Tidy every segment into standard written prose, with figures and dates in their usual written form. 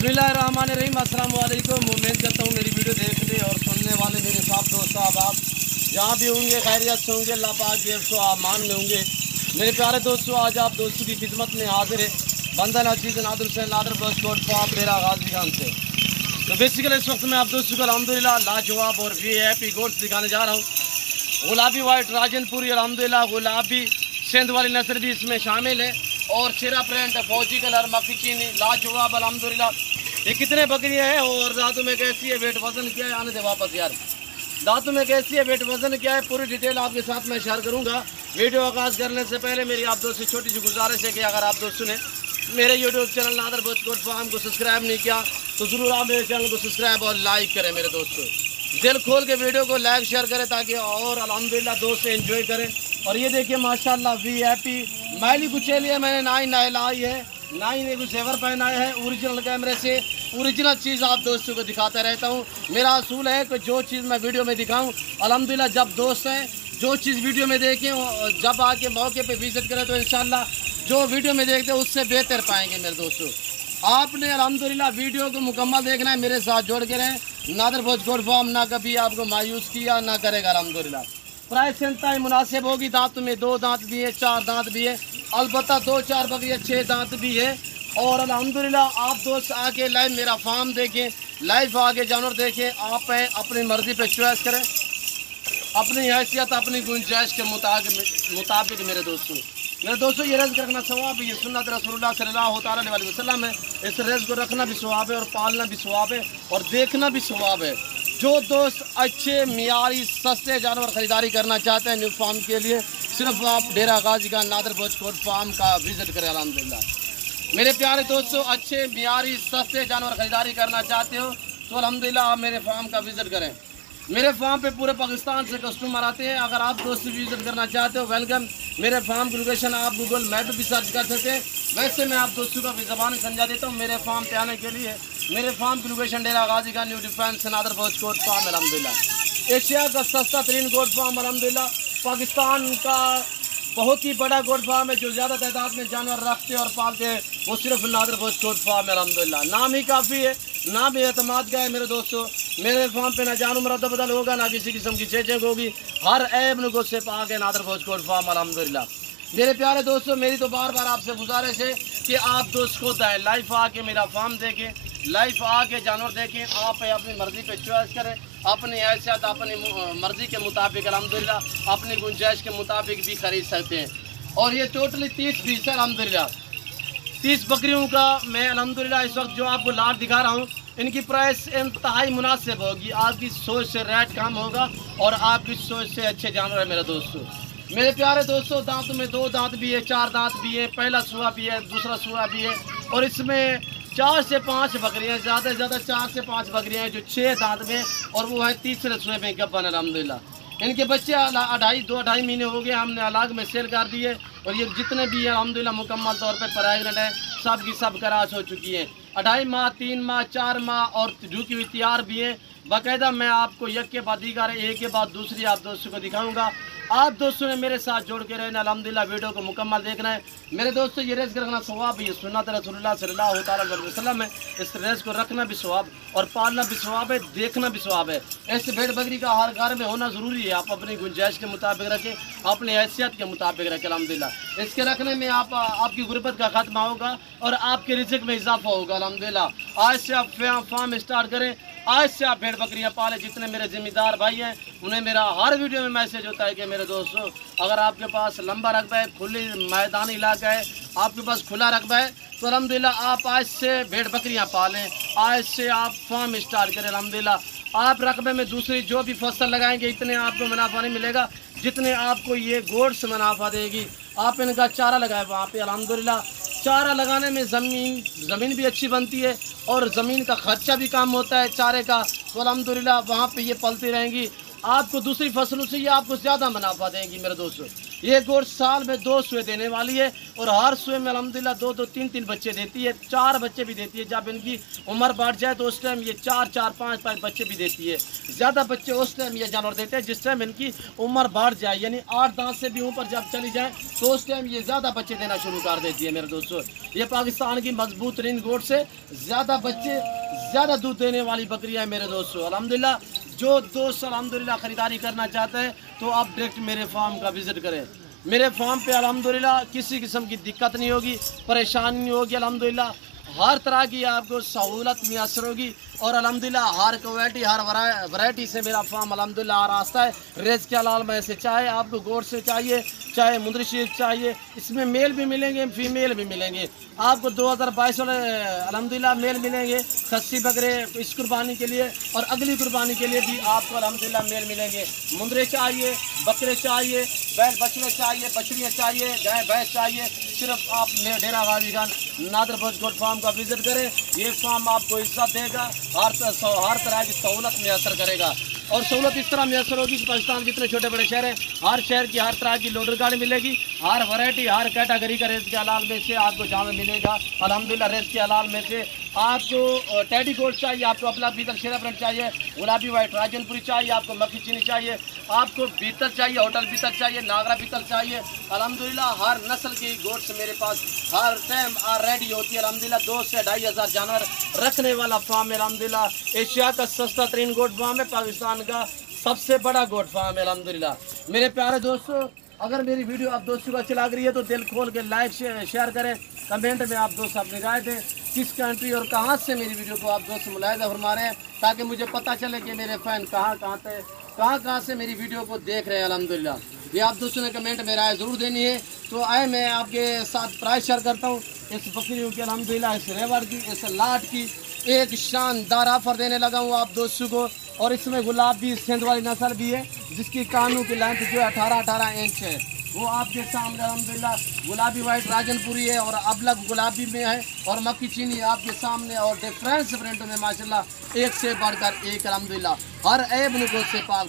बिस्मिल्लाहिर्रहमानिर्रहीम। अस्सलाम वालेकुम। उम्मीद करता हूँ मेरी वीडियो देखने और सुनने वाले मेरे साथ दोस्त आप जहाँ भी होंगे खैरियत से होंगे, अल्लाह पाक के आमान में होंगे। मेरे प्यारे दोस्तों, आज आप दोस्तों की खिदमत में हाजिर है बंदा नजीद नादर से नादर बस कोट फाप मेरा गाजी खान से। तो बेसिकली इस वक्त मैं आप दोस्तों को अल्हम्दुलिल्लाह लाजवाब और VIP गोट्स दिखाने जा रहा हूँ। गुलाबी वाइट राजनपुरी अल्हम्दुलिल्लाह, गुलाबी सिंध वाली नस्ल भी इसमें शामिल है और शेरा प्रिंट फौजी कलर मक्खी चीनी लाजवाब अल्हम्दुलिल्लाह। ये कितने बकरियाँ हैं और दांतों में कैसी है, वेट वजन क्या है, आने दे वापस यार। दांतों में कैसी है, वेट वजन क्या है, पूरी डिटेल आपके साथ मैं शेयर करूंगा। वीडियो आगाज़ करने से पहले मेरी आप दोस्तों से छोटी सी गुजारिश है कि अगर आप दोस्तों ने मेरे यूट्यूब चैनल नादर बच कोट फार्म को सब्सक्राइब नहीं किया तो ज़रूर आप मेरे चैनल को सब्सक्राइब और लाइक करें। मेरे दोस्तों दिल खोल के वीडियो को लाइक शेयर करें ताकि और अल्हम्दुलिल्लाह दोस्त एंजॉय करें। और ये देखिए माशाल्लाह VIP मैली कुचेली है, मैंने नाई लाई है, नाई ने कुछ जेवर पहना है ओरिजिनल कैमरे से। ओरिजिनल चीज़ आप दोस्तों को दिखाता रहता हूँ। मेरा असूल है कि जो चीज़ मैं वीडियो में दिखाऊँ अल्हम्दुलिल्लाह जब दोस्त हैं जो चीज़ वीडियो में देखें जब आके मौके पे विजिट करें तो इंशाल्लाह जो वीडियो में देखते हैं उससे बेहतर पाएंगे। मेरे दोस्तों आपने अल्हम्दुलिल्लाह वीडियो को मुकम्मल देखना है, मेरे साथ जोड़ के रहें। नादर भोज गोट फार्म ना कभी आपको मायूस किया ना करेगा अल्हम्दुलिल्लाह। प्राइस इंतहाई मुनासिब होगी। दांतों में 2 दांत भी है, 4 दांत भी है, अलबत्ता 2-4 बकरियाँ 6 दांत भी है। और अल्हम्दुलिल्लाह आप दोस्त आके लाइव मेरा फार्म देखें, लाइव आके जानवर देखें, आप अपनी मर्ज़ी पे चॉइस करें अपनी हैसियत अपनी गुंजाइश के मुताबिक। मेरे दोस्तों ये रज़्क रखना सवाब है, ये सुन्नत रसूलुल्लाह सल्लल्लाहु अलैहि वसल्लम है। इस रज़्क को रखना भी सवाब है और पालना भी सवाब है और देखना भी सवाब है। जो दोस्त अच्छे मियारी सस्ते जानवर ख़रीदारी करना चाहते हैं न्यू फार्म के लिए, सिर्फ आप डेरा गाजी का नादर भोज कोट फार्म का विज़िट करें अल्हम्दुलिल्लाह। मेरे प्यारे दोस्तों अच्छे मियारी सस्ते जानवर ख़रीदारी करना चाहते हो तो अल्हम्दुलिल्लाह आप मेरे फार्म का विज़िट करें। मेरे फार्म पे पूरे पाकिस्तान से कस्टमर आते हैं। अगर आप दोस्त विजिट करना चाहते हो वेलकम। मेरे फार्म की लोकेशन आप गूगल मैप भी सर्च कर सकते हैं। वैसे मैं आप दोस्तों का ज़बान समझा देता हूँ। मेरे फार्म पे आने के लिए मेरे फार्म की लोकेशन डेरा गाजी का न्यू डिफेंस नादर भोज कोट फार्म अल्हम्दुलिल्लाह। एशिया का सस्ता तरीन गोट फार्म अल्हम्दुलिल्लाह। पाकिस्तान का बहुत ही बड़ा गोट फार्म है। जो ज़्यादा तादाद में जानवर रखते और पालते हैं वो सिर्फ नादर भोज कोट फार्म है अल्हम्दुलिल्लाह। नाम ही काफ़ी है, नाम एतमाद का है। मेरे दोस्तों मेरे फार्म पे ना जानू मरद बदल होगा ना किसी किस्म की चेचक होगी, हर ऐब नुको से पाक है नादर भोज कोट फार्म अल्हम्दुलिल्लाह। मेरे प्यारे दोस्तों मेरी तो बार बार आपसे गुजारिश है कि आप दोस्त खुद आए लाइव आके मेरा फार्म देखें, लाइव आके जानवर देखें, आप अपनी मर्ज़ी पे चॉइस करें अपनी हैसियत अपनी मर्ज़ी के मुताबिक अल्हम्दुलिल्लाह अपनी गुंजाइश के मुताबिक भी खरीद सकते हैं। और ये टोटली 30 पीस है अल्हम्दुलिल्लाह। 30 बकरियों का मैं अल्हम्दुलिल्लाह इस वक्त जो आपको लाट दिखा रहा हूँ इनकी प्राइस इंतहाई मुनासिब होगी। आपकी सोच से रेट कम होगा और आपकी सोच से अच्छे जानवर है। मेरे दोस्तों मेरे प्यारे दोस्तों दांतों में 2 दांत भी है, 4 दांत भी है, पहला सुआ भी है, दूसरा सुआ भी है और इसमें 4 से 5 बकरियाँ, ज़्यादा से ज़्यादा 4 से 5 बकरियाँ हैं जो 6 दांत में और वो है तीसरे सुए में गब्बन अल्हम्दुलिल्लाह। इनके बच्चे 2-2.5 महीने हो गए, हमने अलग में सेल कर दिए और ये जितने भी हैं अल्हम्दुलिल्लाह मुकम्मल तौर पर प्रेग्नेंट है, सब की सब कराश हो चुकी हैं। 2.5 माह 3 माह 4 माह और ढुकी हुई तैयार भी है। बाकायदा मैं आपको एक के बाद दीगर एक के बाद दूसरी आप दोस्तों को दिखाऊंगा। आप दोस्तों ने मेरे साथ जोड़ के रहना अल्हम्दुलिल्लाह, वीडियो को मुकम्मल देखना है। मेरे दोस्तों ये रेस रखना सवाब है, ये सुन्नत रसूलुल्लाह सल्लल्लाहु अलैहि वसल्लम है। इस रेस को रखना भी सवाब और पालना भी सवाब है, देखना भी सवाब है। ऐसे भेड़ बकरी का हर घर में होना ज़रूरी है। आप अपनी गुंजाइश के मुताबिक रखें, अपनी हैसियत के मुताबिक रखें अल्हम्दुलिल्लाह। इसके रखने में आपकी गुर्बत का खात्मा होगा और आपके रिज़्क़ में इजाफा होगा अल्हम्दुलिल्लाह। आज से आप फार्म स्टार्ट करें, आज से आप भेड़ बकरियां पालें। जितने मेरे ज़िम्मेदार भाई हैं उन्हें मेरा हर वीडियो में मैसेज होता है कि मेरे दोस्तों अगर आपके पास लंबा रकबा है, खुली मैदानी इलाका है, आपके पास खुला रकबा है तो अल्हम्दुलिल्लाह आप आज से भेड़ बकरियां पालें, आज से आप फार्म स्टार्ट करें अल्हम्दुलिल्लाह। आप रकबे में दूसरी जो भी फसल लगाएंगे इतने आपको मुनाफा नहीं मिलेगा जितने आपको ये गोड्स मुनाफा देगी। आप इनका चारा लगाए वहाँ पे अल्हम्दुलिल्लाह। चारा लगाने में ज़मीन भी अच्छी बनती है और ज़मीन का खर्चा भी कम होता है चारे का, तो अल्हम्दुलिल्लाह वहाँ पे ये पलती रहेंगी। आपको दूसरी फसलों से ये आपको ज़्यादा मुनाफा देंगी। मेरे दोस्तों ये गोट साल में 2 सुए देने वाली है और हर सुए में अल्हम्दुलिल्लाह 2-2, 3-3 बच्चे देती है, 4 बच्चे भी देती है। जब इनकी उम्र बढ़ जाए तो उस टाइम ये 4-4, 5-5 बच्चे भी देती है। ज़्यादा बच्चे उस टाइम ये जानवर देते हैं जिस टाइम इनकी उम्र बढ़ जाए, यानी 8 दांत से भी ऊपर जब चली जाए तो उस टाइम ये ज़्यादा बच्चे देना शुरू कर देती है मेरे दोस्तों। ये पाकिस्तान की मजबूत तरीन गोट से ज़्यादा बच्चे, ज़्यादा दूध देने वाली बकरियाँ है मेरे दोस्तों। अल्हम्दुलिल्लाह जो दोस्त अल्हम्दुलिल्लाह ख़रीदारी करना चाहते हैं तो आप डायरेक्ट मेरे फार्म का विज़िट करें। मेरे फार्म पे अल्हम्दुलिल्लाह किसी किस्म की दिक्कत नहीं होगी, परेशानी नहीं होगी। अल्हम्दुलिल्लाह हर तरह की आपको सहूलत मैसर होगी और अल्हम्दुलिल्लाह हर क्वालिटी, हर वैरायटी से मेरा फार्म अल्हम्दुलिल्लाह रास्ता है। रेज के अलाल में से चाहे आपको गोट से चाहिए, चाहे मुंदरी शीप चाहिए, इसमें मेल भी मिलेंगे, फीमेल भी मिलेंगे। आपको 2022 वाले अल्हम्दुलिल्लाह मेल मिलेंगे खस्सी बकरे इस कुर्बानी के लिए और अगली कुर्बानी के लिए भी आपको अल्हम्दुलिल्लाह मेल मिलेंगे। मुंदरे चाहिए, बकरे चाहिए, बैल बछड़े चाहिए, बछड़ियाँ चाहिए, गाय भैंस चाहिए, सिर्फ आप डेरा गाजी खान नादर बख्श गोट फार्म का विजिट करें। ये फार्म आपको इज्जत देगा, हर तरह की सहूलत मैसर करेगा। और सहूलत इस तरह मैसर होगी कि पाकिस्तान जितने छोटे बड़े शहर हैं, हर शहर की हर तरह की लोडर गाड़ी मिलेगी, हर वैरायटी, हर कैटेगरी का रेस के हलाल में से आपको जानवर मिलेगा। अल्हम्दुलिल्लाह रेस के हलाल में से आपको टैडी गोट चाहिए, आपको अपना बीतल शेरा प्रिंट चाहिए, गुलाबी वाइट राजनपुरी चाहिए, आपको मक्खी चीनी चाहिए, आपको बीतल चाहिए, होटल बीतल चाहिए, नागरा बीतल चाहिए। अल्हम्दुलिल्लाह हर नस्ल की गोट्स मेरे पास हर टाइम रेडी होती है। अल्हम्दुलिल्लाह 2 से 2,500 जानवर रखने वाला फार्म है। अल्हम्दुलिल्लाह एशिया का सस्ता तरीन गोट फार्म है, पाकिस्तान का सबसे बड़ा गोट फार्म है अल्हम्दुलिल्लाह। मेरे प्यारे दोस्तों, अगर मेरी वीडियो आप दोस्तों को अच्छी लग रही है तो दिल खोल के लाइक शेयर करें, कमेंट में आप दोस्त अपनी राय दें किस कंट्री और कहाँ से मेरी वीडियो को आप दोस्त मुलाहिजा फरमा रहे हैं, ताकि मुझे पता चले कि मेरे फैन कहाँ से मेरी वीडियो को देख रहे हैं। अल्हम्दुलिल्लाह ये आप दोस्तों ने कमेंट में राय ज़रूर देनी है। तो आए मैं आपके साथ प्राइस शेयर करता हूँ इस बकरियों की, अल्हम्दुलिल्लाह इस रेवर की, इस लाट की एक शानदार ऑफर देने लगा हूँ आप दोस्तों को। और इसमें गुलाबी सेंध वाली नस्ल भी है जिसकी कानों की लेंथ जो है 18-18 इंच है। वो आपके सामने अल्हम्दुलिल्लाह गुलाबी वाइट राजनपुरी है और अबलग गुलाबी में है और मक्खी चीनी आपके सामने और डिफरेंस प्रिंट में माशाल्लाह एक से बढ़कर एक अल्हम्दुलिल्लाह हर ऐब नुकों से पाक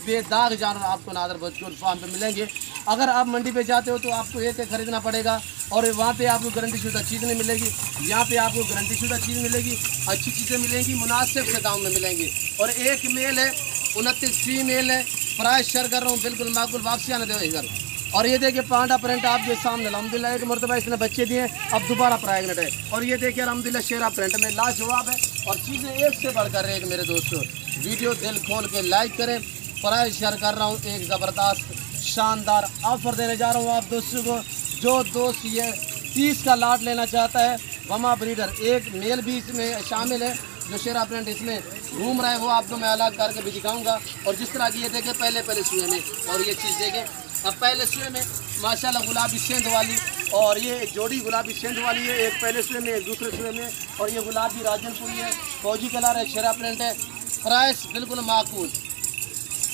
बेदाग जानवर आपको नादर बख्श गोट फार्म पे मिलेंगे। अगर आप मंडी पे जाते हो तो आपको एक खरीदना पड़ेगा और वहाँ पे आपको गारंटी शुदा चीज़ नहीं मिलेगी। यहाँ पे आपको गारंटी शुदा चीज़ मिलेगी, अच्छी चीज़ें मिलेंगी, मुनासिब से दाम में मिलेंगी। और एक मेल है, 29 फीमेल है, प्राइस शेयर कर रहा हूँ बिल्कुल माकूल, वापसी आने दो इधर। और ये देखिए पांडा प्रिंट आपके सामने अल्हम्दुलिल्लाह एक मरतबा इसने बच्चे दिए, अब दोबारा प्रेग्नेंट है। और ये देखिए अल्हम्दुलिल्लाह शेरा प्रिंट में लाजवाब है और चीज़ें एक से बढ़कर एक। मेरे दोस्तों वीडियो दिल खोल के लाइक करें, प्राइस शेयर कर रहा हूँ, एक ज़बरदस्त शानदार ऑफर देने जा रहा हूँ आप दोस्तों को। जो दोस्त ये 30 का लाट लेना चाहता है, वमा ब्रीडर एक मेल भी इसमें शामिल है जो शेरा प्रिंट इसमें घूम रहा है, वो आपको मैं अलग करके भी दिखाऊंगा। और जिस तरह की ये देखें पहले सुए में, और ये चीज़ देखें अब पहले सुए में माशाल्लाह गुलाबी सेंध वाली, और ये जोड़ी गुलाबी सेंध वाली है, एक पहले सुए में एक दूसरे सुए में, और ये गुलाबी राजनपुरी है, फौजी कलर है, शेरा प्रिंट है। प्राइस बिल्कुल माकूल।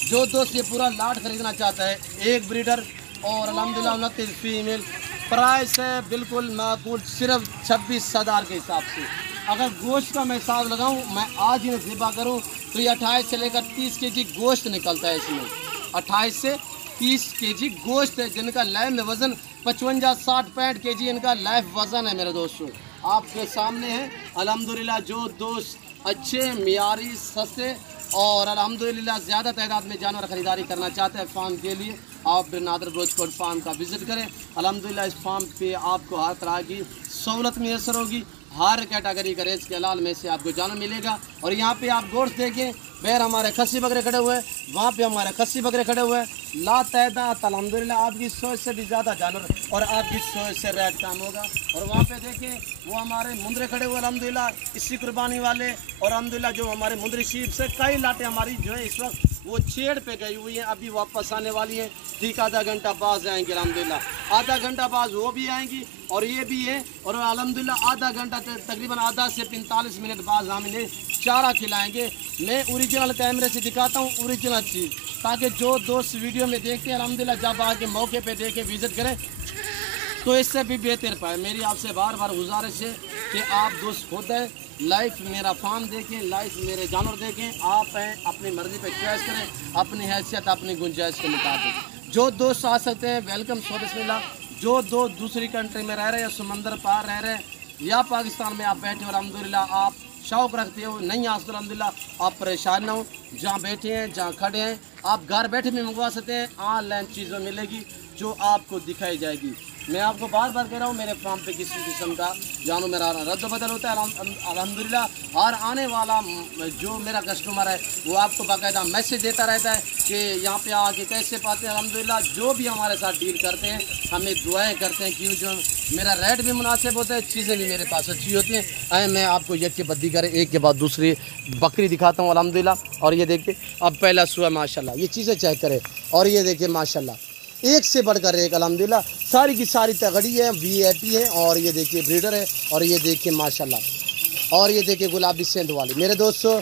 जो दोस्त ये पूरा लाट खरीदना चाहता है, एक ब्रीडर और अल्हम्दुलिल्लाह 29 फीमेल, प्राइस है बिल्कुल माकूल, सिर्फ 26,000 के हिसाब से। अगर गोश्त का मैं हिसाब लगाऊं, मैं आज ही ज़िबा करूं तो ये 28 से लेकर 30 केजी गोश्त निकलता है इसमें। 28 से 30 केजी गोश्त है जिनका लाइव में वज़न 55, 60, 65 केजी इनका लाइव वज़न है मेरे दोस्तों, आपके सामने है। अल्हम्दुलिल्लाह जो दोस्त अच्छे मियारी सस्ते और अल्हम्दुलिल्लाह ज़्यादा तादाद में जानवर ख़रीदारी करना चाहते हैं फार्म के लिए, आप नादर बख्श गोट फार्म का विज़िट करें। अल्हम्दुलिल्लाह इस फार्म पे आपको हर तरह की सहूलत मैसर होगी, हर कैटेगरी का रेस के हलाल में से आपको जानवर मिलेगा। और यहाँ पे आप गोश्त देखें, बैर हमारे खस्सी बकरे खड़े हुए हैं, वहाँ पे हमारे खस्सी बकरे खड़े हुए हैं, ला तादाद अल्हम्दुलिल्लाह आपकी सोच से भी ज़्यादा जानवर और आपकी सोच से रेट कम होगा। और वहाँ पे देखें वो हमारे मुंदरे खड़े हुए अल्हम्दुलिल्लाह इसी कुर्बानी वाले, और अल्हम्दुलिल्लाह जो हमारे मुंदरी शीप से कई लाटें हमारी जो है इस वक्त वो छेड़ पे गई हुई हैं, अभी वापस आने वाली हैं, ठीक आधा घंटा बाद आएंगे अल्हम्दुलिल्लाह, आधा घंटा बाद वो भी आएंगी और ये भी है। और अल्हम्दुलिल्लाह आधा घंटा तकरीबन आधा से 45 मिनट बाद हम इन्हें चारा खिलाएंगे। मैं ओरिजिनल कैमरे से दिखाता हूँ ओरिजिनल चीज़, ताकि जो दोस्त वीडियो में देखते हैं अल्हम्दुलिल्लाह जब आके मौके पे देखे विज़िट करें तो इससे भी बेहतर पाए। मेरी आपसे बार बार गुजारिश है कि आप दोस्त खुद हैं, लाइफ मेरा फार्म देखें, लाइफ मेरे जानवर देखें, आप हैं अपनी मर्ज़ी पे चॉइस करें, अपनी हैसियत अपनी गुंजाइश के मुताबिक। जो दोस्त आ सकते हैं वेलकम सो बिस्मिल्लाह। जो दोस्त दूसरी कंट्री में रह रहे हैं, समंदर पार रह रहे हैं या पाकिस्तान में आप बैठे हो अल्हम्दुलिल्लाह, आप शौक़ रखते हो नहीं आ सकते अल्हम्दुलिल्लाह, आप परेशान ना हो। जहाँ बैठे हैं, जहाँ खड़े हैं, आप घर बैठे भी मंगवा सकते हैं। ऑनलाइन चीज़ें मिलेगी जो आपको दिखाई जाएगी। मैं आपको बार बार कह रहा हूँ, मेरे फार्म पे किसी किस्म का जानू मेरा रद्द बदल होता है अल्हम्दुलिल्लाह। और आने वाला जो मेरा कस्टमर है वो आपको बाकायदा मैसेज देता रहता है कि यहाँ पे आके कैसे पाते हैं अल्हम्दुलिल्लाह। जो भी हमारे साथ डील करते हैं हमें दुआएं करते हैं कि जो मेरा रेट भी मुनासिब होता है, चीज़ें भी मेरे पास अच्छी होती हैं। मैं आपको एक के बद्दी करें एक के बाद दूसरी बकरी दिखाता हूँ अल्हम्दुलिल्लाह। और ये देखिए अब पहला सुआ माशाल्लाह, ये चीज़ें चेक करें। और ये देखिए माशाल्लाह एक से बढ़कर एक अल्हम्दुलिल्लाह, सारी की सारी तगड़ी है, वीआईपी है। और ये देखिए ब्रीडर है। और ये देखिए माशाल्लाह, और ये देखिए गुलाबी सेंध वाली। मेरे दोस्तों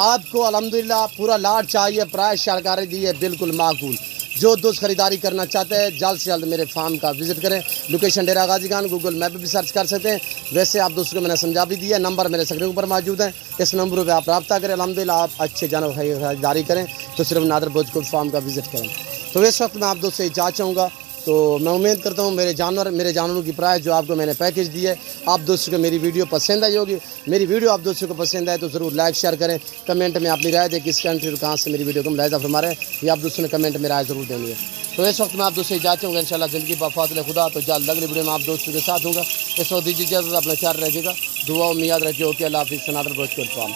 आपको अल्हम्दुलिल्लाह पूरा लाट चाहिए, प्राइस सरकारी दी है बिल्कुल माकूल। जो दोस्त खरीदारी करना चाहते हैं जल्द से जल्द मेरे फार्म का विजिट करें। लोकेशन डेरा गाजी खान, गूगल मैप भी सर्च कर सकते हैं। वैसे आप दोस्तों को मैंने समझा भी दिया, नंबर मेरे स्क्रीन पर मौजूद है, इस नंबर पे आप रब्ता करें। अल्हम्दुलिल्लाह आप अच्छे जानवर खरीदारी करें तो सिर्फ नादर बोजकोट फार्म का विजिट करें। तो इस वक्त मैं आप दोस्तों से इजाज़त चाहूँगा। तो मैं उम्मीद करता हूँ मेरे जानवरों की प्राइस जो आपको मैंने पैकेज दी है, आप दोस्तों को मेरी वीडियो पसंद आई होगी। मेरी वीडियो आप दोस्तों को पसंद आए तो ज़रूर लाइक शेयर करें। कमेंट में अपनी राय दें किस कंट्री और कहाँ से मेरी वीडियो को मुलाहिज़ा फरमा रहे हैं, ये आप दोस्तों ने कमेंट में राय ज़रूर देनी है। तो इस वक्त मैं आप दोस्तों से इजाज़त चाहूँगा इंशाल्लाह ज़िंदगी बफ़ाज़िल खुदा। तो जल्द अगली वीडियो में आप दोस्तों के साथ दूँगा। इस वक्त दीजिए इजाज़त, अपना ख्याल रखिएगा, दुआ में याद रखिए। ओके, अल्लाह हाफ़िज़। नादर बोजकोट फार्म।